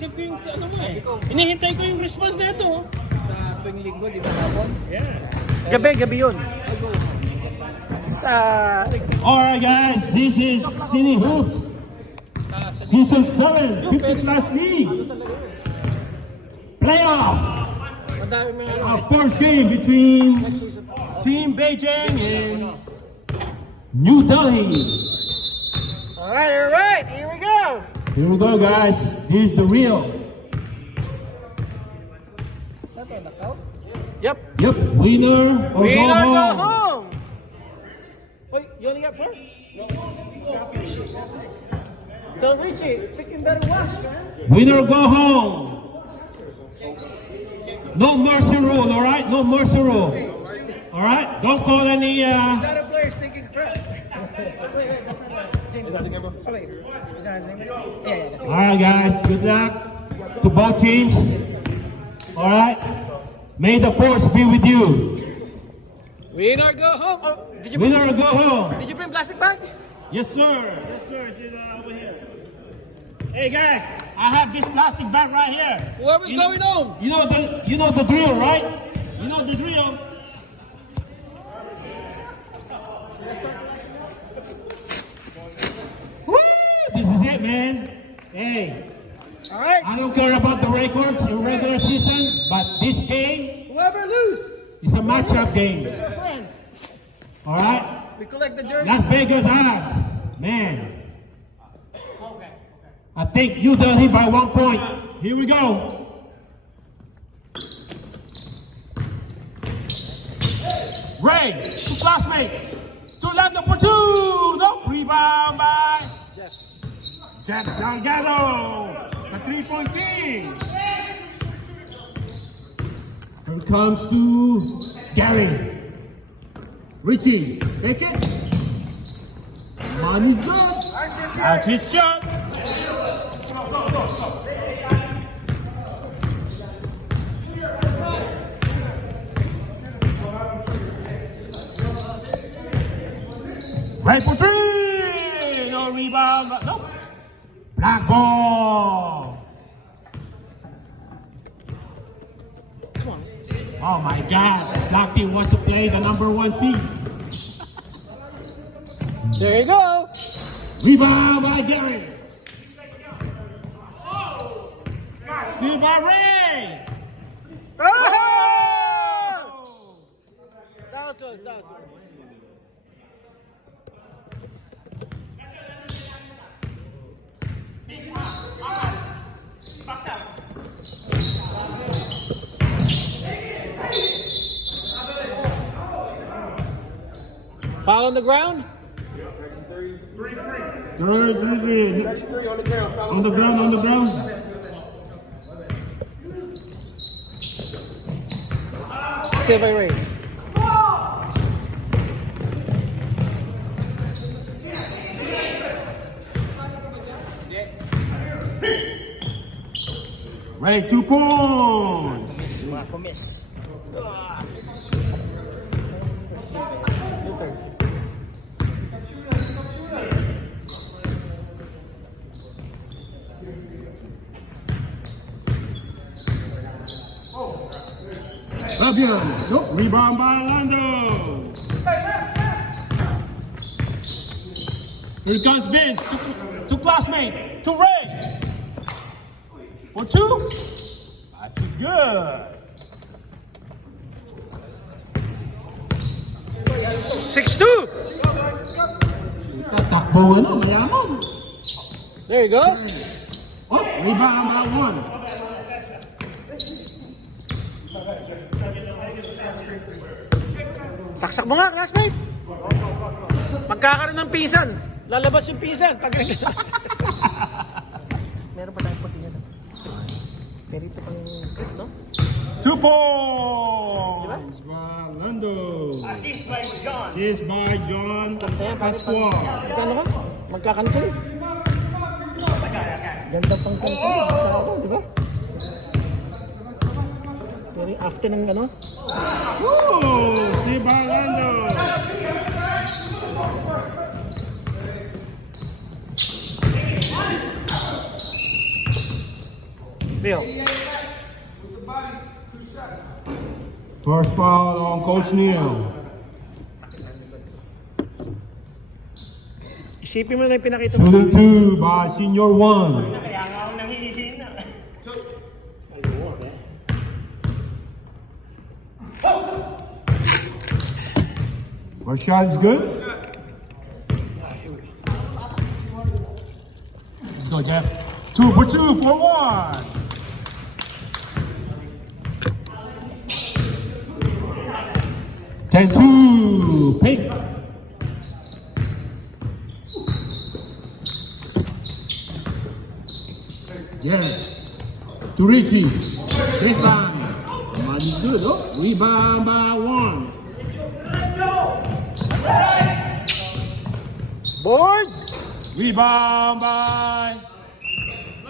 Isip ko yung ano mo eh. Hinihintay ko yung response na ito. Sa tuwing linggo, di ba hapon? Yeah. Gabi yun. Sa... Alright guys, this is Cine Hoops. Season 7, 50 Class League. Playoff. Madami may Our first game between Team Beijing and New Delhi. Alright, here we go! Here we go guys, here's the real. Ito, nakaw? Yep. Yep, winner or Winner go go home. home! Wait, you only got 4? Don't reach it. Freaking better watch, man. Winner go home. No mercy rule, alright? No mercy rule. Alright? Don't call any That a player stinking crap. Wait, that's not James. Oh, wait. Is that his name? Yeah, that's it. Alright guys, good luck to both teams. Alright? May the force be with you. Winner go home! Oh, did you Winner go home. Did you bring plastic bag? Yes sir. Yes sir, it's over here. Hey guys, I have this plastic bag right here. Whoever's going home! You know the drill, right? You know the drill. Woo! This is it, man. Hey, Alright, I don't care about the records in regular season, but this game Whoever lose, is a matchup game. it's your friend. All right, We collect the jersey. Las Vegas odds, man. I think you done hit by 1 point. Here we go. Ray, to classmate, to left for 2. No, rebound by Jeff Delgado, the 3-point king. Here comes to Gary. Richie, take it. Money's good. that's his shot. Right for 3. No rebound. No. Black ball. Oh my God. Black team wants to play the #1 seed. there you go! Rebound by Gary. Steal by Ray. Oh! That was close, that was close. Foul on the ground? Third, three. On the ground, on the ground. Save by Ray. Ray, 2 points. Marco miss. Fabian. Nope. Rebound by Orlando. Here comes Vince. To classmate. To Ray. For 2. That's good. 6-2! Takbo ano, mayaman. There you go. Oh, rebound by 1. Saksak mo nga, classmate. Magkakaroon ng pisan. Lalabas yung pisan. Pag meron pa tayong puti na. Pero ito pang grip, no? 2 points by Orlando. Assist by John Pascual. Magkano ka? Magkakanto. Ganda pang kanto. Basta ako, di ba? Pero after ng ano? Woo! Si Orlando. Bill. First foul on Coach Neil. Isipin mo na yung pinakita mo. Shooting 2 by Senior 1. Kaya nga ako nangihihina. First shot is good. Let's go, Jeff. 2 for 2 for 1. Ten-two, Pink. Yes. To Richie. Baseline. Money good, oh. Rebound by 1. Board. Rebound by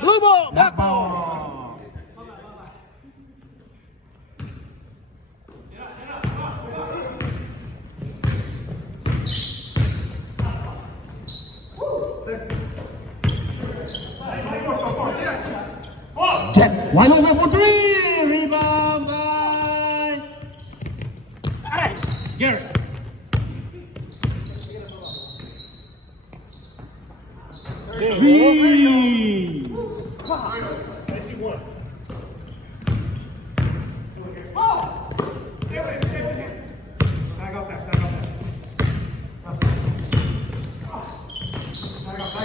Blue ball. Black ball. Jet, wide open for 3. Rebound by Garrett. Three.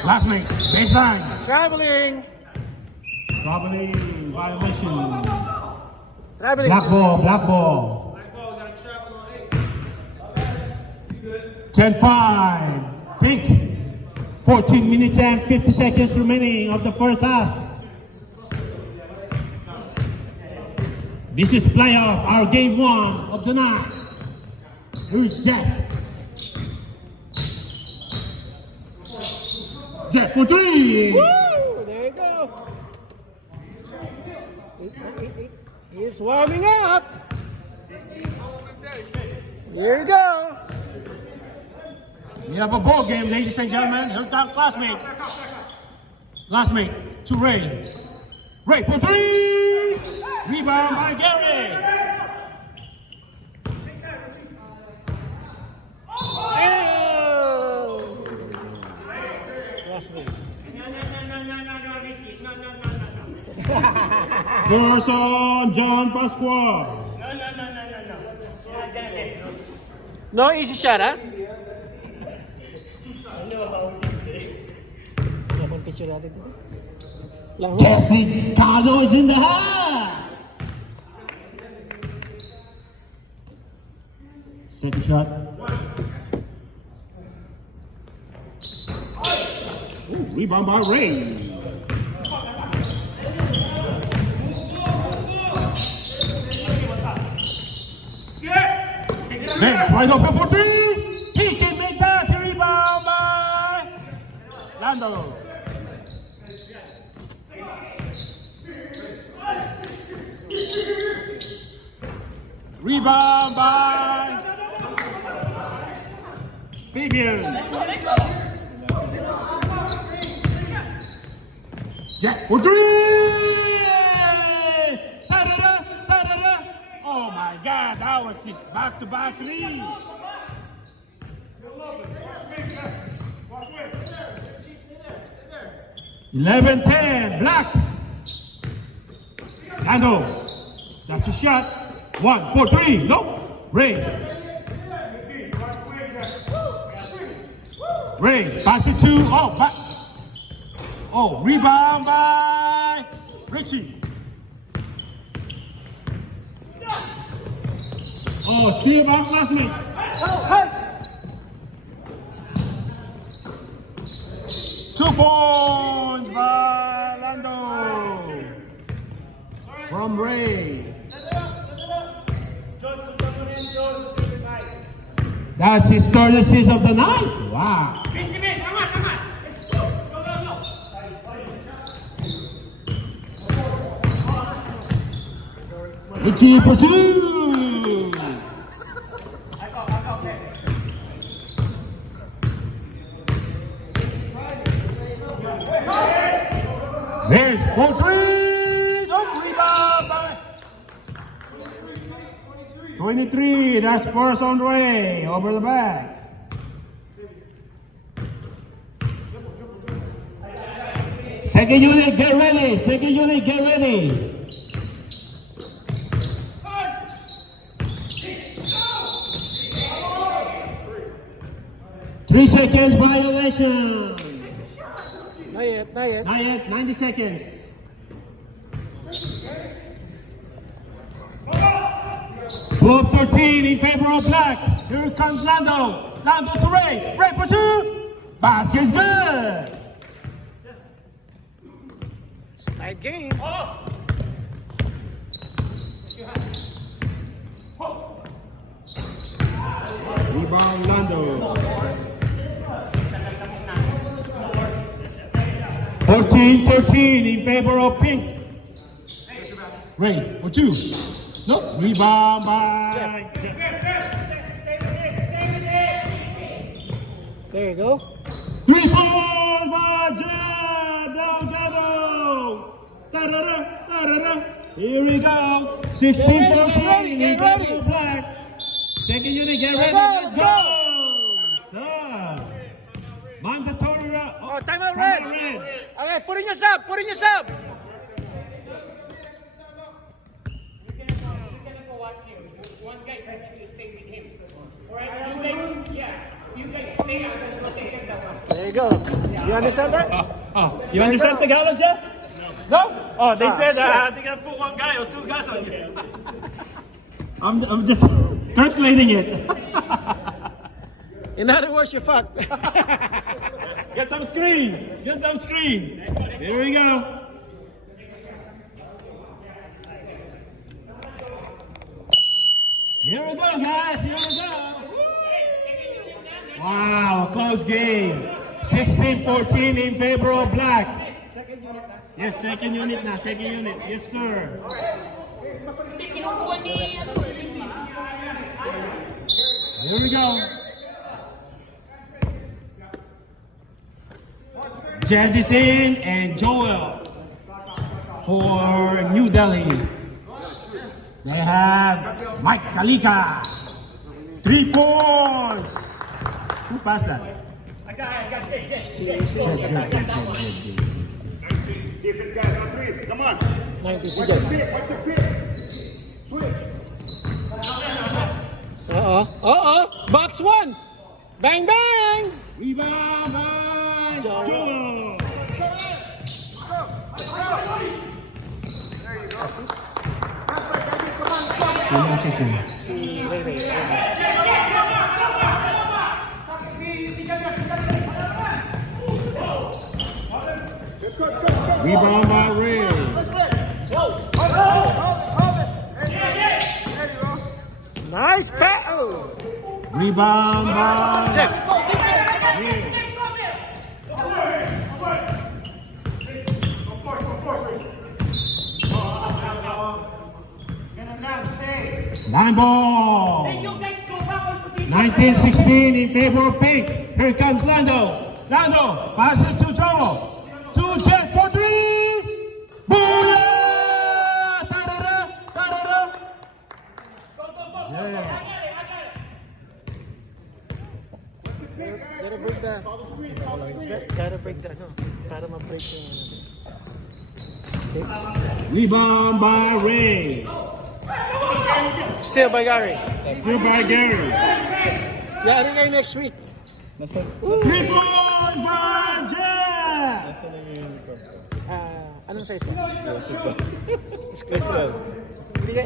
Last mate, baseline. Traveling. Traveling violation. Traveling. Black ball, black ball. 10-5. Pink. 14 minutes and 50 seconds remaining of the first half. This is playoff, our game 1 of the night. Here's Jeff. Jeff for 3. Woo! There you go. He's warming up. Here you go. We have a ball game, ladies and gentlemen. Here's our classmate. Classmate to Ray. Ray for 3. Rebound by Gary. First on John Pascual. No easy shot, ha? Picture natin dito. Lang. Jesse Carlo is in the house. Second shot. Ooh, rebound by Ray. Bench wide open for 3. He can make that. Rebound by Lando. Rebound by Fabian. Jack for 3. Da-da-da, da-da-da. Oh my God, that was his back-to-back 3. Eleven, 10, Black. Lando. That's a shot. 1 for 3. No. Ray. Ray. Pass it to. Oh, back. Oh, rebound by Richie. Oh, steal by classmate. 2 points by Lando. From Ray. That's his third assist of the night. Wow. Richie for 2. There's for 3. No. 23, that's first on the way, over the back. Second unit, get ready. Second unit, get ready. Three seconds violation. Not yet, not yet. Not yet, 90 seconds. Club 13 in favor of black. Here comes Lando. Lando to Ray. Ray for two. Basket's good. Tight game. Rebound Lando. 13-13 in favor of pink. Ray for two. No. Rebound by There you go. 3 balls by Jeff Delgado. Da-da-da, da-da-da. Here we go. 16-14 in favor of black. Second unit, get ready. Let's go. Sir. Mandatory. Oh, time out, red. Okay, put in your sub, put in your sub. There you go. You understand that? You understand Tagalog, Jeff? No? Oh, they said they gotta put one guy or two guys on you. I'm just translating it. In other words, you're fucked. Get some screen. Get some screen. Here we go. Here we go, guys. Here we go. Wow, a close game. 16-14 in favor of black. Second unit na. Yes, second unit na. Second unit. Yes, sir. Here we go. Jazzy Singh and Joel for New Delhi. They have Mike Kalika. 3 points. Who passed that? I got it. Defense guys on three. Come on. 90 Watch the pick. Watch the pick. Switch. Box one. Bang, bang. Rebound by Joel. Rebound by Ray. Nice pass. Oh. Rebound by Jeff. Ray. Nine ball. 19-16 in favor of pink. Here comes Lando. Lando, pass it to Joel. To Jeff for three. Booyah! Ta-da-da, ta-da-da. Yeah. Gotta break that. Gotta break that. No. Para ma-break yung... Rebound by Ray. Still by Gary. Still by Gary. Yari kayo next week. 3 points by Jeff. Anong size ba? Hindi,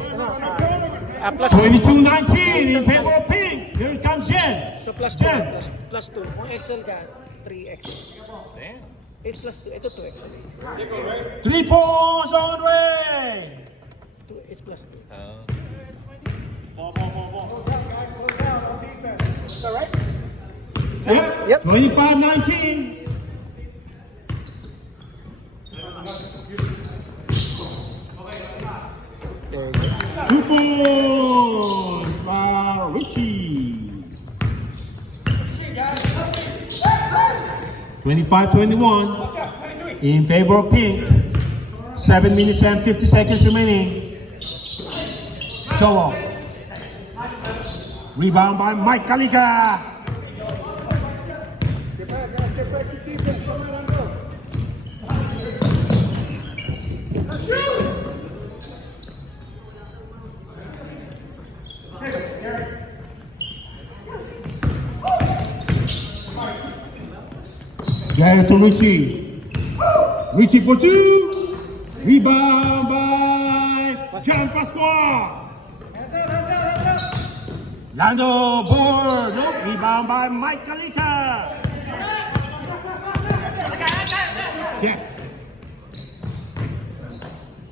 plus 22-19 in favor of pink. Here comes Jen. So plus 2. Jen. Plus 2. Kung XL ka, 3X. Damn. 8 plus 2. Ito 2XL. 3 points on the way. 2X plus 2. Yep. 25-19. There you go. 2 points by Richie. 25-21 in favor of pink. 7 minutes and 50 seconds remaining. Joel. Rebound by Mike Kalika. Jair to Richie. Richie for two. Rebound by John Pasqua. Lando board. Nope. Rebound by Mike Kalika.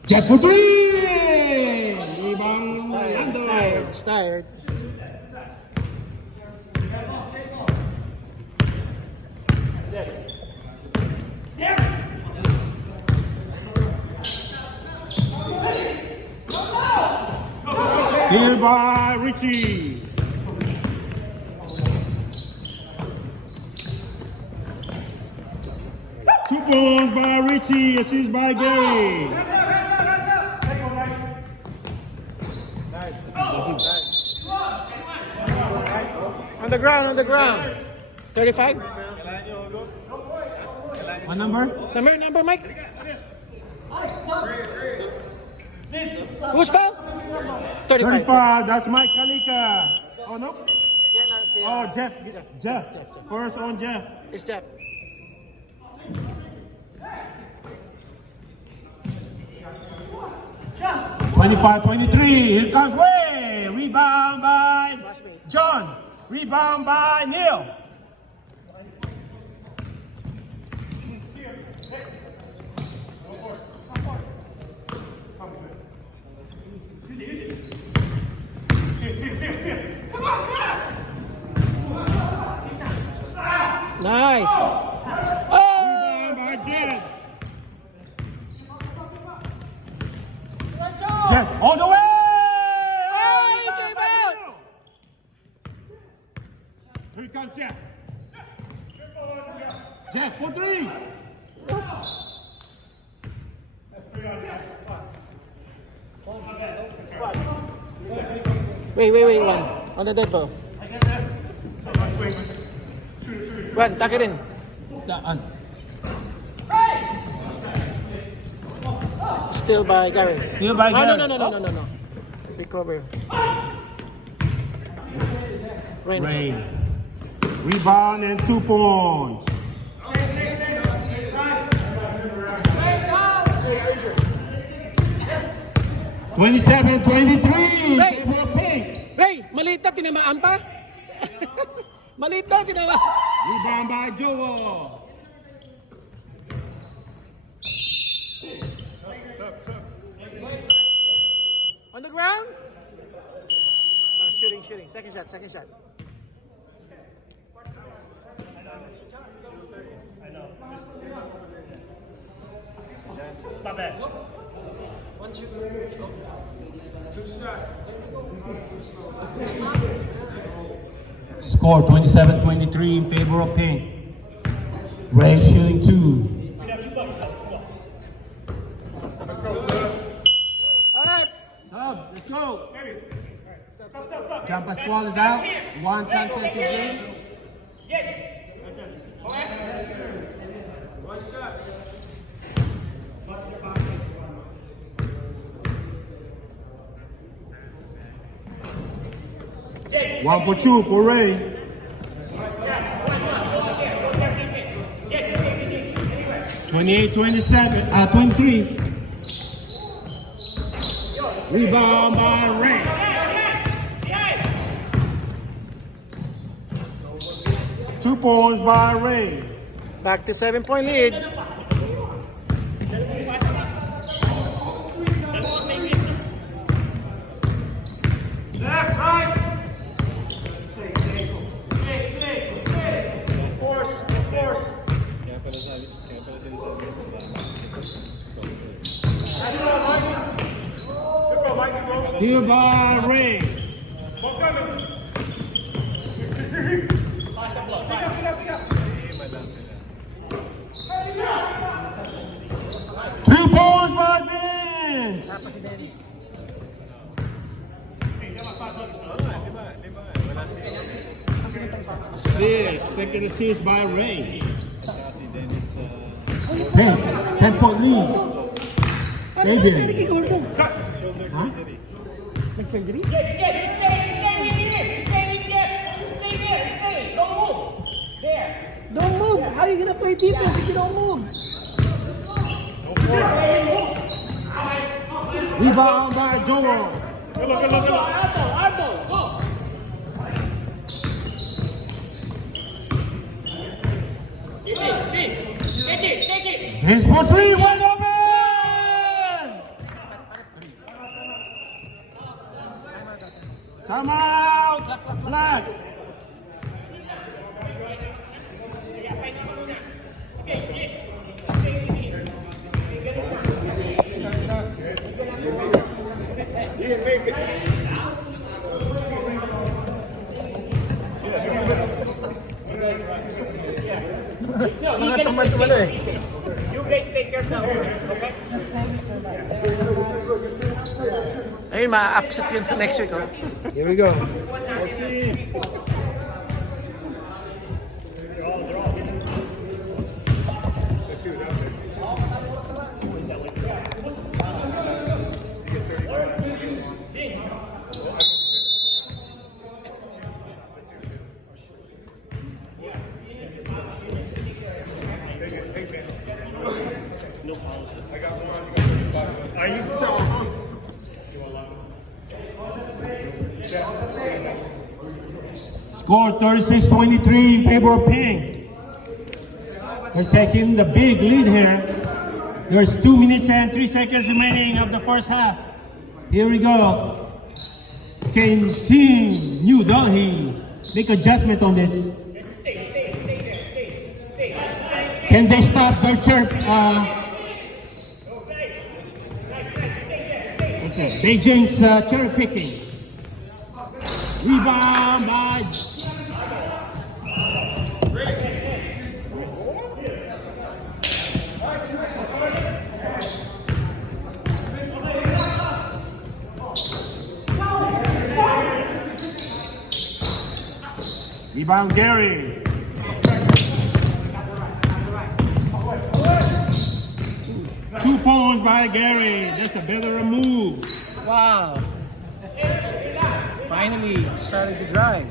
Jeff for three. Rebound by Lando. It's tired. Steal by Richie. Two points by Richie, assist by Gary. On the ground, on the ground. 35? What number? Number, Mike? Who's foul? 35. 35, that's Mike Kalika. Oh no? Yeah, Oh, Jeff. Jeff. First on Jeff. It's Jeff. Yeah. 25-23, here comes Way. Rebound by John. Rebound by Neil. Nice. Rebound by Jeff. Jeff, all the way! Oh, he came out! Here comes Jeff. Jeff, for three. Wait, one. On the dead ball. One, tuck it in. Still by Gary. Still by Gary. No. Recover. Ray. Rebound and 2 points. Twenty-seven, 23. Ray! Ray, maliit na tinamaan pa. Maliit na tinamaan. Rebound by Joel. On the ground. Shooting. Second shot. Not bad. Score 27-23 in favor of Pink. Ray shooting 2. Alright. Sub, let's go. John Pasquale is out. Juan Sanchez is in. One for two for Ray. Twenty-eight, 27, 23. Rebound by Ray. Two points by Ray. Back to 7-point lead. Steal by Ray. 2 points by Vince. Assist. Second assist by Ray. 10-point lead. Fabian. Huh? Nag-surgery? Don't move! How are you gonna play defense if you don't move? Rebound by Joel. Here's for three, wide open! Time out! Black! He didn't make it. Mga tumal-tumal eh. You guys take your number, okay? Ayun, ma-upset yun sa next week. Oh. Here we go. Are you Score 36-23 in favor of Pink. They're taking the big lead here. There's 2 minutes and 3 seconds remaining of the first half. Here we go. Can Team New Delhi make adjustment on this? Can they stop their Beijing's cherry picking? Rebound by Rebound Gary. Two points by Gary. That's a better move. Wow! Finally, started to drive.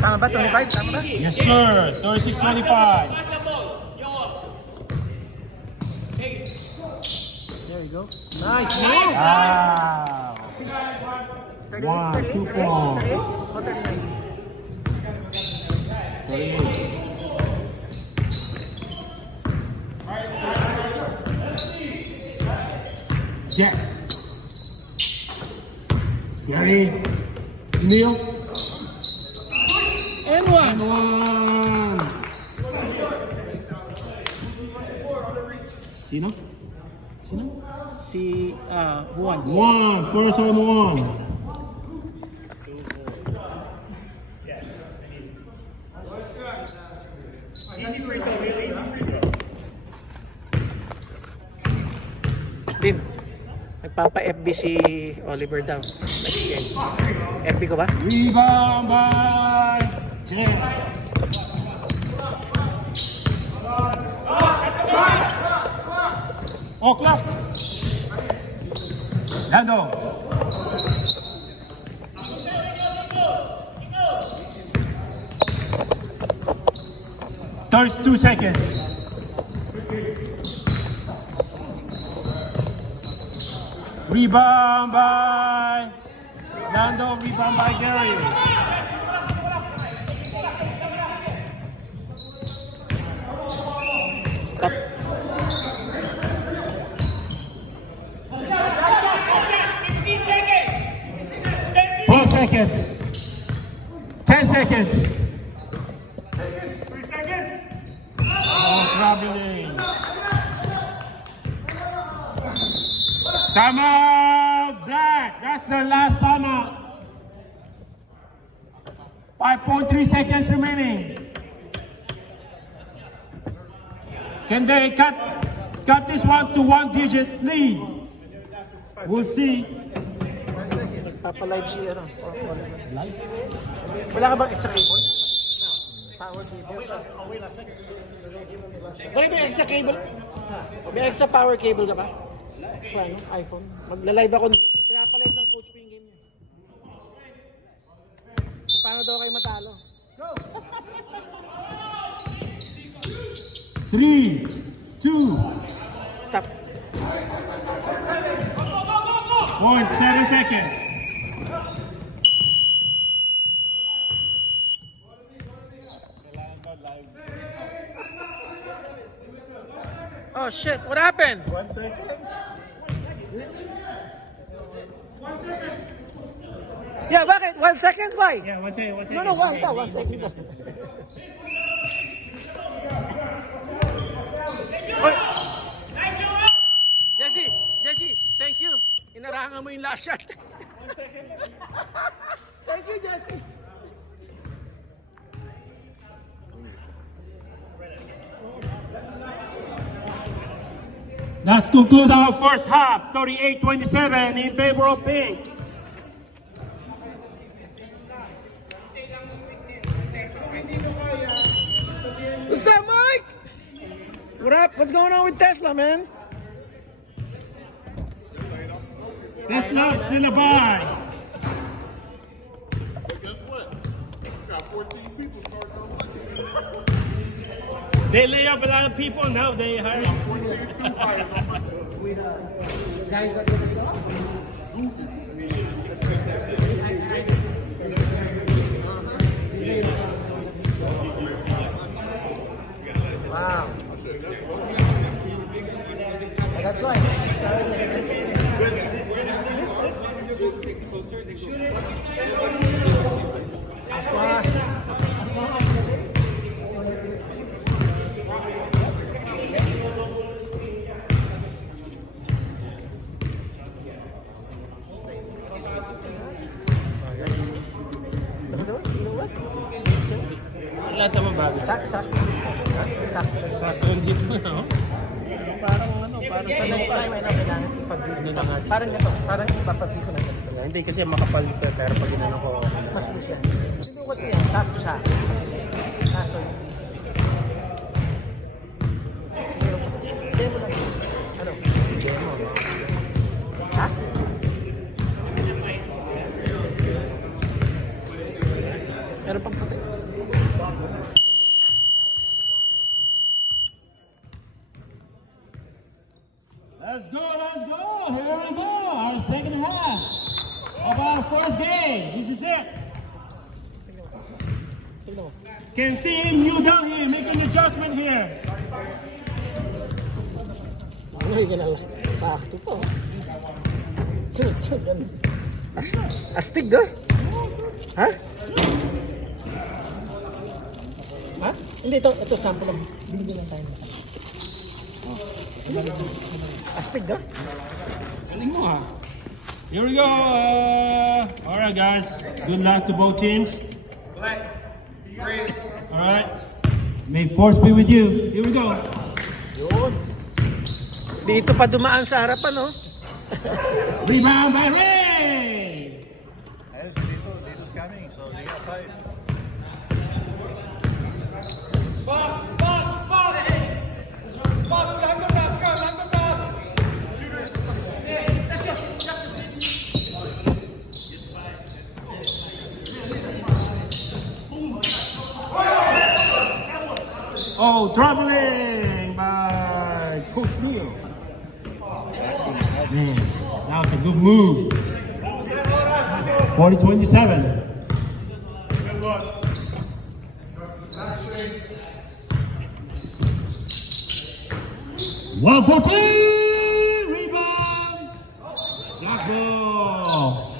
Tama ba? 25? Tama ba? Yes, sir. 36-25. There you go. Nice move! Wow. 38, 1, 2 points. 38. Jack. Gary. Emil. And one! One. Sino? Sino? Si, Juan. One. First on one. Din, nagpapa-FB si Oliver daw. Next game. FB ko ba? Rebound by Jack. O'clock. Lando. There's 2 seconds. Rebound by Lando, rebound by Gary. Stop. Seconds. 10 seconds. 3 seconds. Oh, traveling. Timeout, Black. That's their last timeout. 5.3 seconds remaining. Can they cut this one to 1-digit lead? We'll see. Nagpapa-live si ano. Oliver. Wala ka bang extra cable? power cable. Bakit may extra cable? May extra power cable ka ba? Ano? iPhone? Magla-live ako. Pinapalive ng coach mo yung game niya. Kung paano daw kayo matalo? 3, 2, Stop. 7 seconds. Oh shit, what happened? 1 second. Yeah, bakit? 1 second? Why? Yeah, 1 second, 1 second. No, 1 second. Oy! Jesse, thank you. Inarangan mo yung last shot. 1 second. Thank you, Jesse. Let's conclude our first half. 38-27 in favor of Pink. What's up, Mike? What up? What's going on with Tesla, man? Tesla still a buy. But guess what? We got 14 people starting on Monday. They lay up a lot of people, now they hire. 14 new hires on Monday. Guys, wow. That's right. Lahat naman bago. Sak. Sakto yung gift mo, no? Parang sa next time ay kailangan ipag-video na nga. Parang ito, parang ipapag-video na ito. Hindi kasi makapal dito pero pag ginano ko Mas mo siya. Sinukat ko yan, sakto sa akin. Kaso, sige, demo na. Ano? Demo. Ha? Meron pang puti. Let's go. Here we go. Our second half of our first game. This is it. Tignan mo. Can team you down here make an adjustment here? Ano yung ganawa? Sakto po. Astig daw. Ha? Ha? Hindi, ito sample lang. Binigyan lang tayo. Astig daw. Galing mo, ha? Here we go. All right, guys. Good luck to both teams. All right. May force be with you. Here we go. Yun. Dito pa dumaan sa harapan, no? Rebound by Ray. Dito's coming, so they got tight. Oh, traveling by Coach Neil. Man, that was a good move. 40-27. One for three. Rebound. Block ball.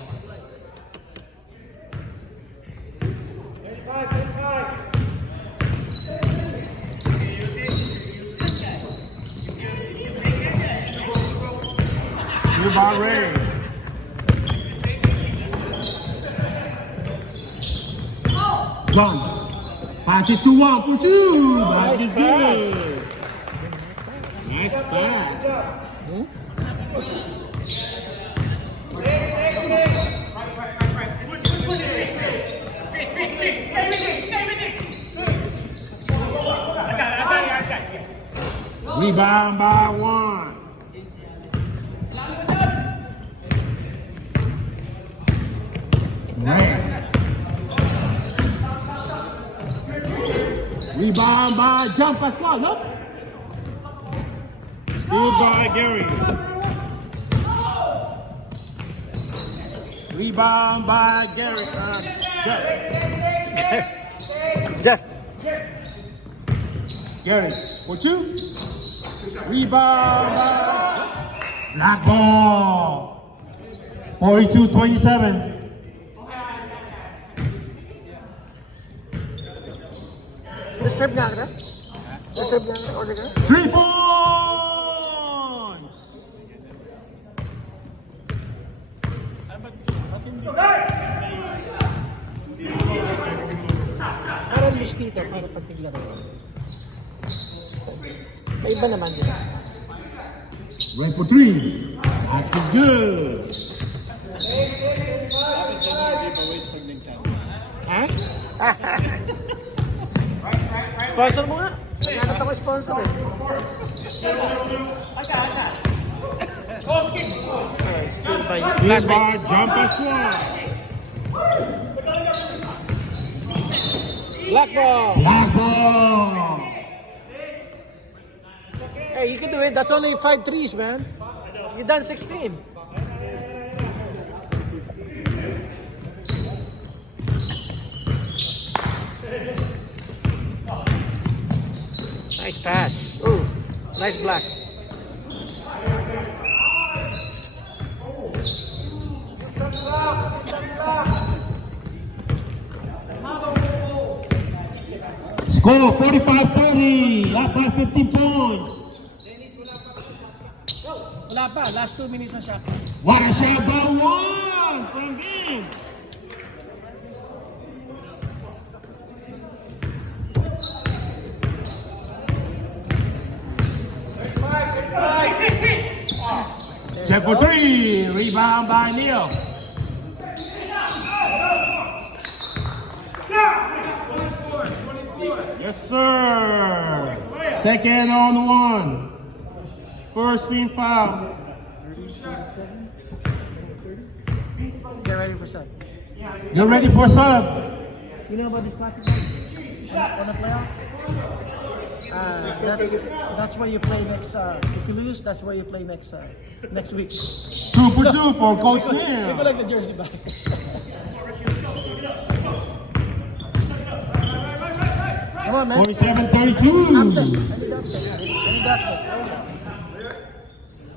Rebound Ray. John. Pass it to 1 for 2. Basket is good. Nice pass. Rebound by one. Ray. Rebound by John Pascual. Nope. Steal by Gary. Rebound by Gary. Jeff. Jeff. Gary for two. Rebound by Black ball. 42-27. Reserve nga ka? Reserve nga ka? Order ka? 3 points. Parang mistito, para patiglan ko. May iba naman din. Right for three. Basket's good. Ha? Sponsor mo nga. Nanat ako sponsor eh. Still by Here's by John Pascual. Black ball. Black ball. Hey, you can do it. That's only 5 threes, man. You done 16. Nice pass. Ooh, nice black. Score 45-30. Up by 15 points. Wala pa. Last 2 minutes na siya. What a shot by one from Vince. Check for three. Rebound by Neil. Yes, sir. Second on one. First team foul. Get ready for sub. You're ready for sub. You know about this basketball? On the playoff? That's where you play next. If you lose, that's where you play next week. 2 for 2 for Coach People Neil. like the jersey back. Come on, man. 47-32.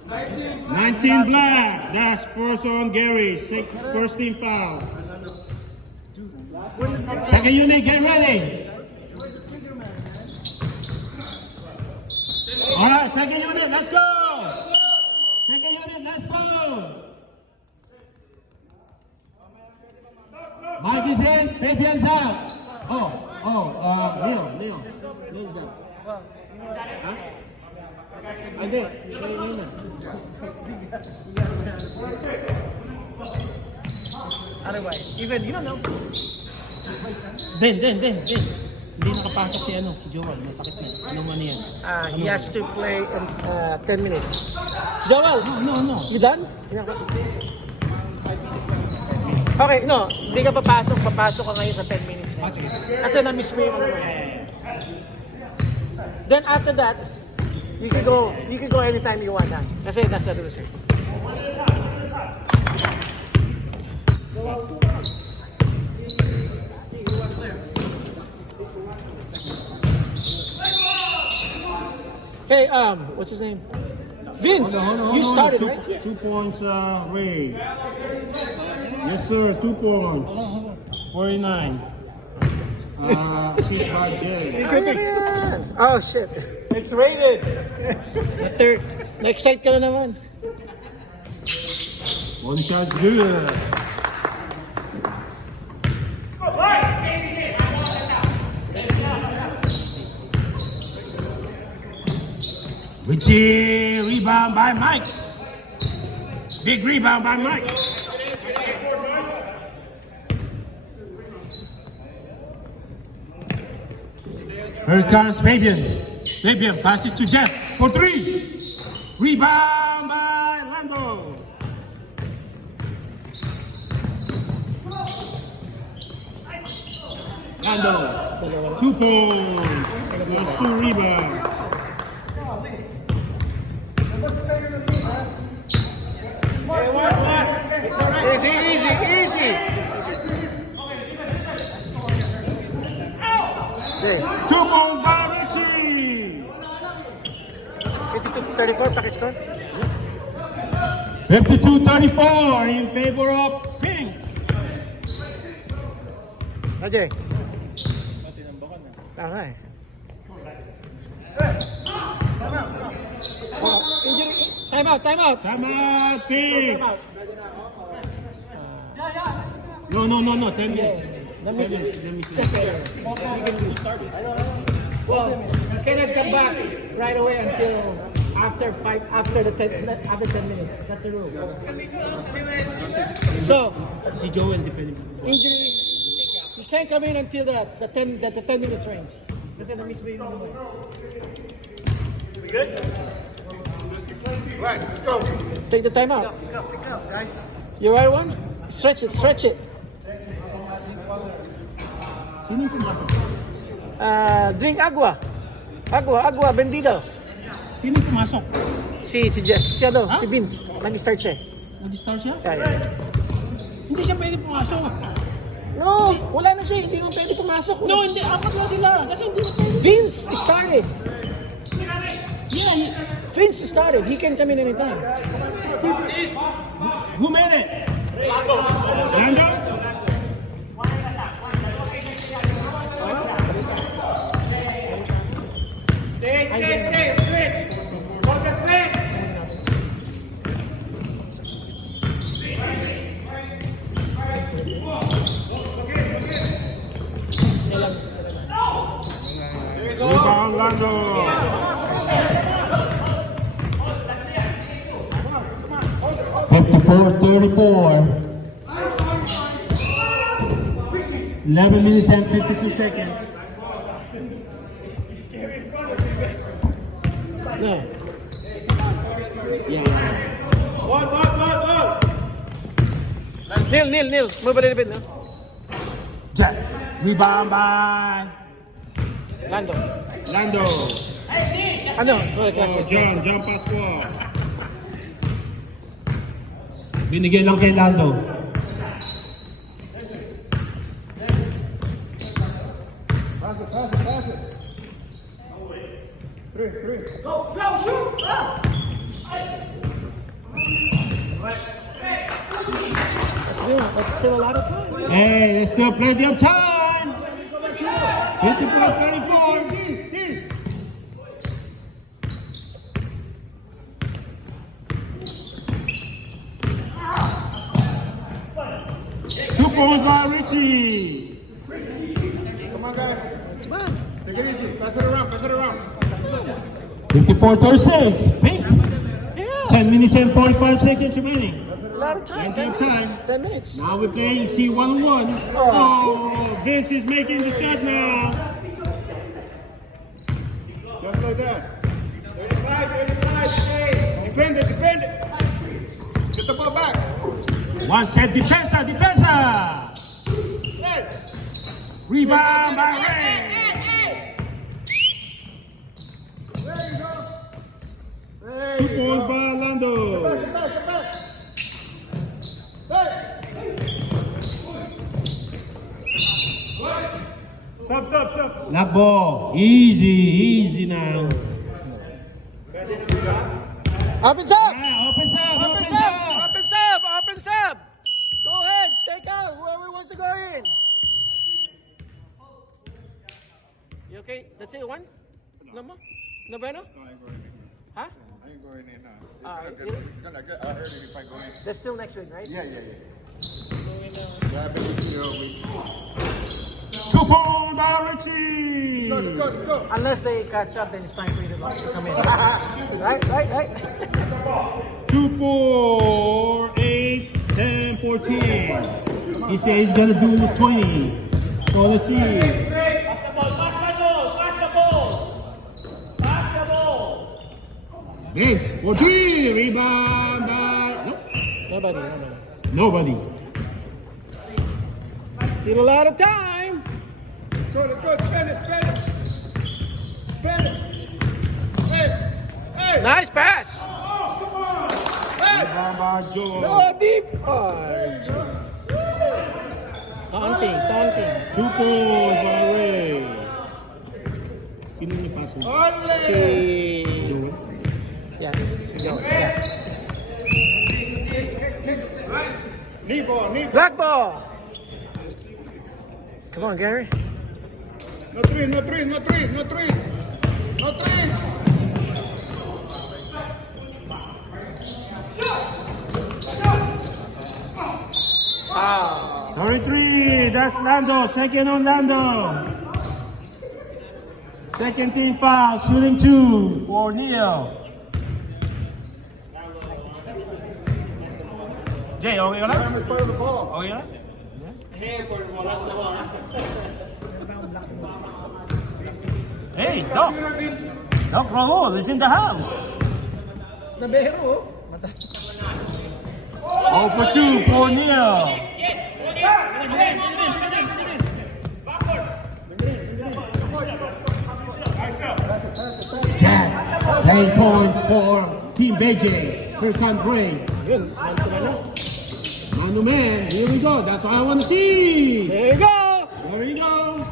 19 black. That's first on Gary. First team foul. Second unit, get ready. All right, second unit, let's go. Second unit, let's go. Mike is in, Fabian's out. Neil. Neil's out. Huh? I did. Otherwise, even you don't know. Then. Hindi nakapasok si Joel. Masakit na. Anong ano yan? He has to play in 10 minutes. Joel, No. you done? Okay, no. Hindi ka papasok. Papasok ka ngayon sa 10 minutes. Kasi na-miss mo yung ano. Then after that, you can go anytime you want. Kasi that's the rules. Hey, what's his name? Vince, you started, right? 2 points, Ray. Yes, sir, 2 points. 49. Assist by Jerry. Oh, shit. It's rated. Na-excite ka na naman. One shot's good. Richie, rebound by Mike. Big rebound by Mike. Here comes Fabian. Fabian passes to Jeff. for three. Rebound by Lando. Lando, 2 points. Plus 2 rebounds. Easy, easy, easy. Okay. 2 points by Richie. 52-34, pakiscore. 52-34 in favor of Pink. Ajay. Tama eh. Oh, injury. Time out, time out. Time out, Pink. Time out. No, 10 minutes. Na-miss. Well, you cannot come back right away until after 10 minutes. That's the rule. So, Si Joel, depending. injury, you can't come in until the 10 minutes range. Kasi na-miss mo yung number. Right, let's go. Take the time out. Pick up, guys. You right one? Stretch it, stretch it. Sino yung pumasok? Drink agua. Agua, bendido. Sino yung pumasok? Si Jeff, si Huh? si Vince. Nag-start siya. Nag-start siya? Yeah. Hindi siya pwede pumasok. No, wala na siya. Hindi mo pwede pumasok. No, hindi. Apat na sila. Kasi hindi na pwede. Vince started. Yeah, Vince started. He can come in anytime. who made it? Lando? Rebound Lando. 54-34. 11 minutes and 52 seconds. No. Nil. Move a little bit, no? Jack. Rebound by Lando. Lando. Ano? Oh, John Pascual. Binigay lang kay Lando. That's still a lot of time. Hey, there's still plenty of time. 54-34. 2 points by Richie. Come on, guys. Come on. Take it easy. Pass it around. 54-36. Pink. Yeah. 10 minutes and 45 seconds remaining. A lot of time. Plenty of 10 minutes. time. 10 minutes. Now we're playing C1-1. Oh, Vince is making the shot now. Just like that. 35. Defend it. Get the ball back. One set, defensa. Rebound by Ray. There you go. 2 points by Lando. Get back. Hey. Sub. Lock ball. Easy now. Up and sub. Yeah, open sub. Up and sub. Go ahead. Take out whoever wants to go in. You okay? That's it. One? No more? No bueno? No, I ain't going in. Huh? I ain't going in now. Ah, I heard it if I go in. That's still next week, right? Yeah. I've been here all week. 2 points by Richie. Let's go. Unless they catch up, then it's time for you to come in. Right. 2, 4, 8, 10, 14. He says he's gonna do 20. So let's see. Bench for three. Rebound by Nobody. nobody. Still a lot of time. Go, let's go, spend it. Spend it. Hey. Nice pass. Rebound by Joe. Oh, deep. Taunting. 2 points by Ray. Sino niya pass mo? Si... Joel? Yeah, si Joe. Yeah. Knee ball. Black ball. Come on, Gary. No three. Ah. 33, that's Lando. Second on Lando. Second team foul, shooting 2 for Neil. Jay, okay ka lang? Okay ka lang? Hey, Doc! Doc Rahul is in the house. Nabero. 0 for 2 for Neil. Jack, playing point for Team Beijing. Here comes Ray. Yun, Manu man, here we go. That's what I want to see. there you go. There you go.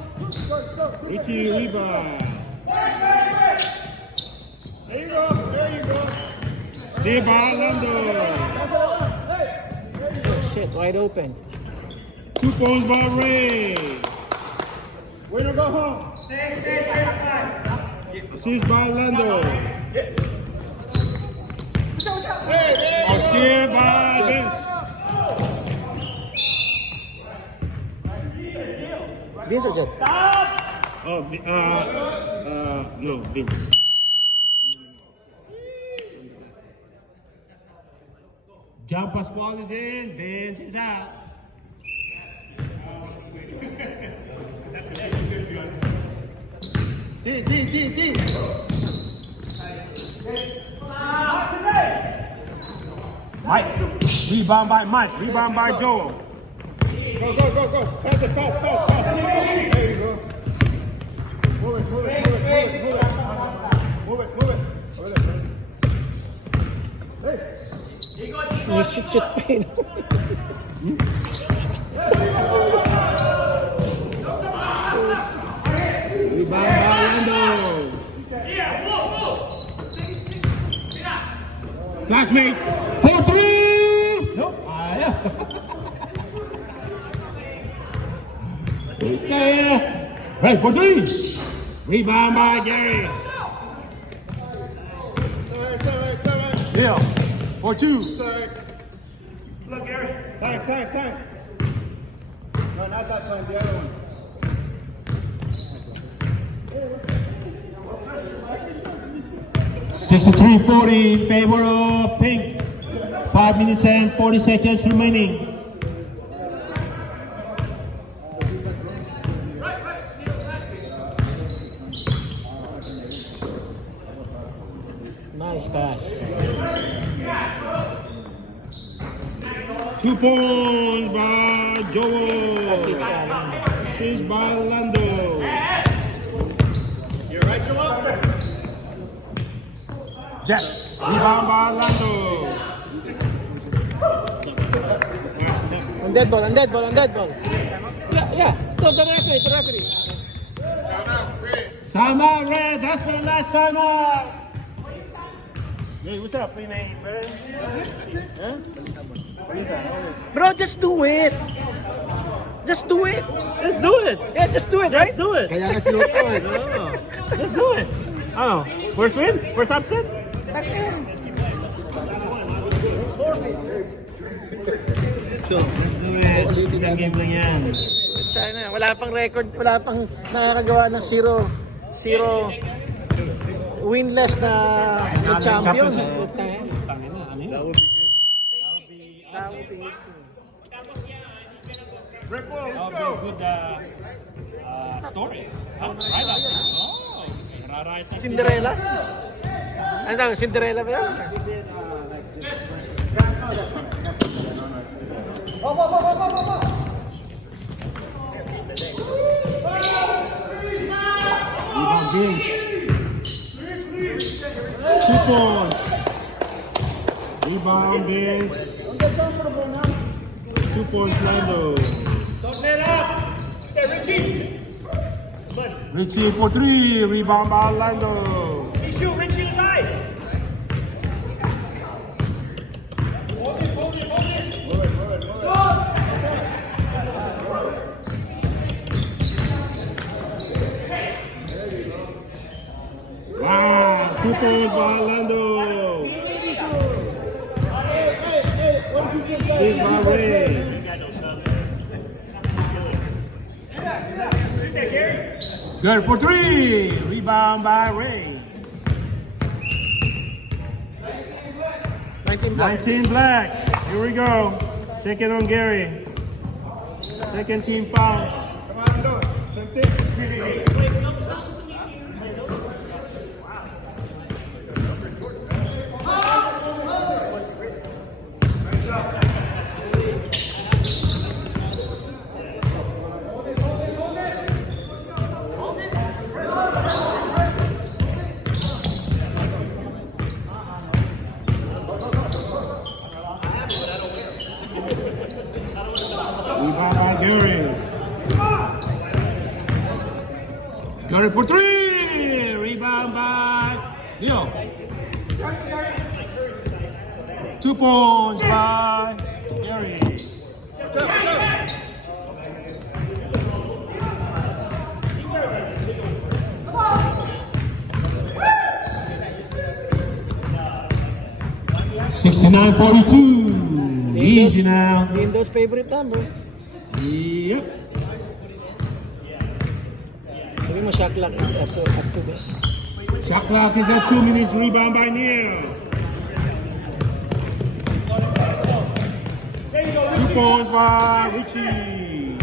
Richie rebound. There you go. Stay by Lando. Shit, wide open. 2 points by Ray. Winner go home. Assist by Lando. Steal by Vince. Vince or Jet? Oh, no, Vince. John Pasquale is in, Vince is out. D. Mike, rebound by Mike, rebound by Joel. Go. Pass it. There you go. Move it. Hey. Yung shoot pa yun. Rebound by Lando. Classmate, for 3! Nope. Okay. Right, for 3! Rebound by Gary. Sorry. Yeah, for 2. Sorry. Look, Gary. Time. No, not that one. The other one. 63-40 in favor of Pink. 5 minutes and 40 seconds remaining. Nice pass. 2 points by Joel. Assist Lando. Assist by Lando. You're right, Joel. Jack, rebound by Lando. On dead ball. Yeah. To the referee. Sama, Red, that's my last Sama. Hey, what's up, name, man? Bro, just do it. Let's do it. Yeah, just do it, right? Do it. Kaya kasi ito eh. Let's do it. Oh, first win? First upset? So, Let's do it. Isang game lang yan. China, wala pang record, wala pang nakakagawa ng zero winless na champion. Champions, eh. Putang ina. Tangin na, ano yun? That would be history. Red ball, That let's would be go. a good story. Right up. Oh, rarayat ang Cinderella? Ano tawag? Cinderella ba yan? Rebound bench. 2 points. Rebound bench. 2 points, Lando. Richie for 3. Rebound by Lando. Wow, 2 points by Lando. 6 by Ray. Good for 3. Rebound by Ray. 19 black. 19 black. Here we go. Second on Gary. Second team foul. Come on, do it. Same thing. Rebound by Gary. Gary for 3. Rebound by Leo. 2 points by Gary. $69-42. Easy now. Windows favorite number. Yep. Sabi mo, shot lock. Up to ba? Shot clock is at 2 minutes. Rebound by Neil. 2 points by Richie.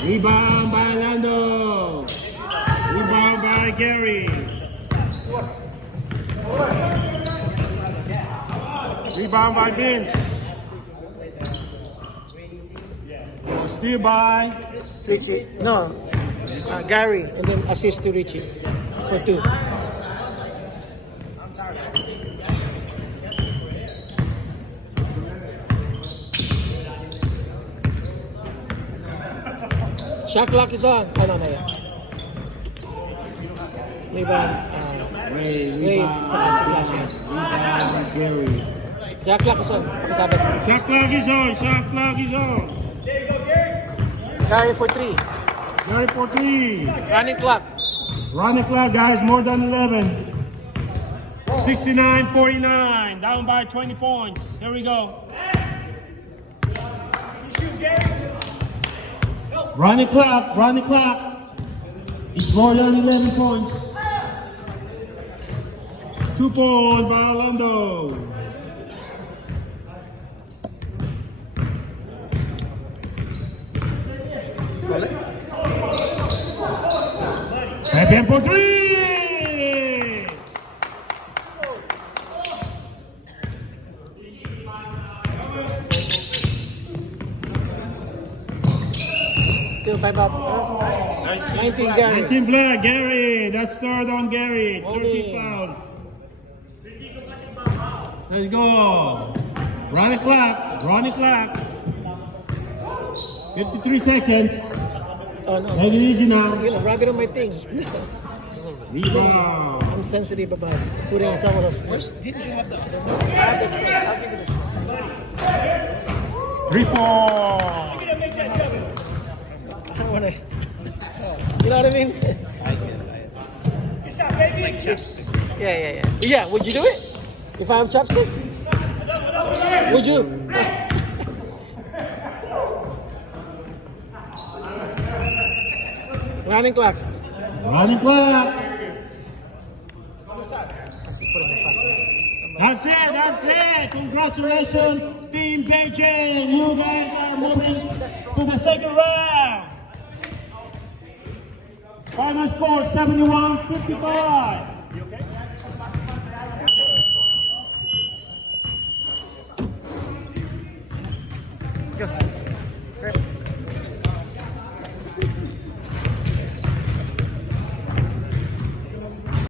Rebound by Lando. Rebound by Gary. Rebound by Vince. Steal by Richie. No. Gary. And then assist to Richie. For 2. Shot clock is on. Ano na yan? Rebound. Ray. Rebound by Gary. Shot clock is on. Pakisabi. Shot clock is on. Shot clock is on. Gary for 3. Gary for 3. Running clock. Running clock, guys, more than 11. 69-49, down by 20 points. Here we go. Running clock, running clock. It's more than 11 points. 2 points by Orlando. Pepe for 3. Still 5 up. 19 Gary. 19 black, Gary. That's third on Gary. 30 Holding. foul. Let's go. Running clock, running clock. 53 seconds. Oh no. Take it easy now. You know, rub it on my thing. Rebound. I'm sensitive about putting on someone else. Didn't you have the other one? I have this one. I'll give it a shot. 3 points. I don't wanna. You know what I mean? Yeah. Yeah, would you do it? If I have chopstick? Would you? Running clock. Running clock. That's it. That's it. Congratulations, Team Beijing. You guys are moving to the second round. Final score 71-55. Go.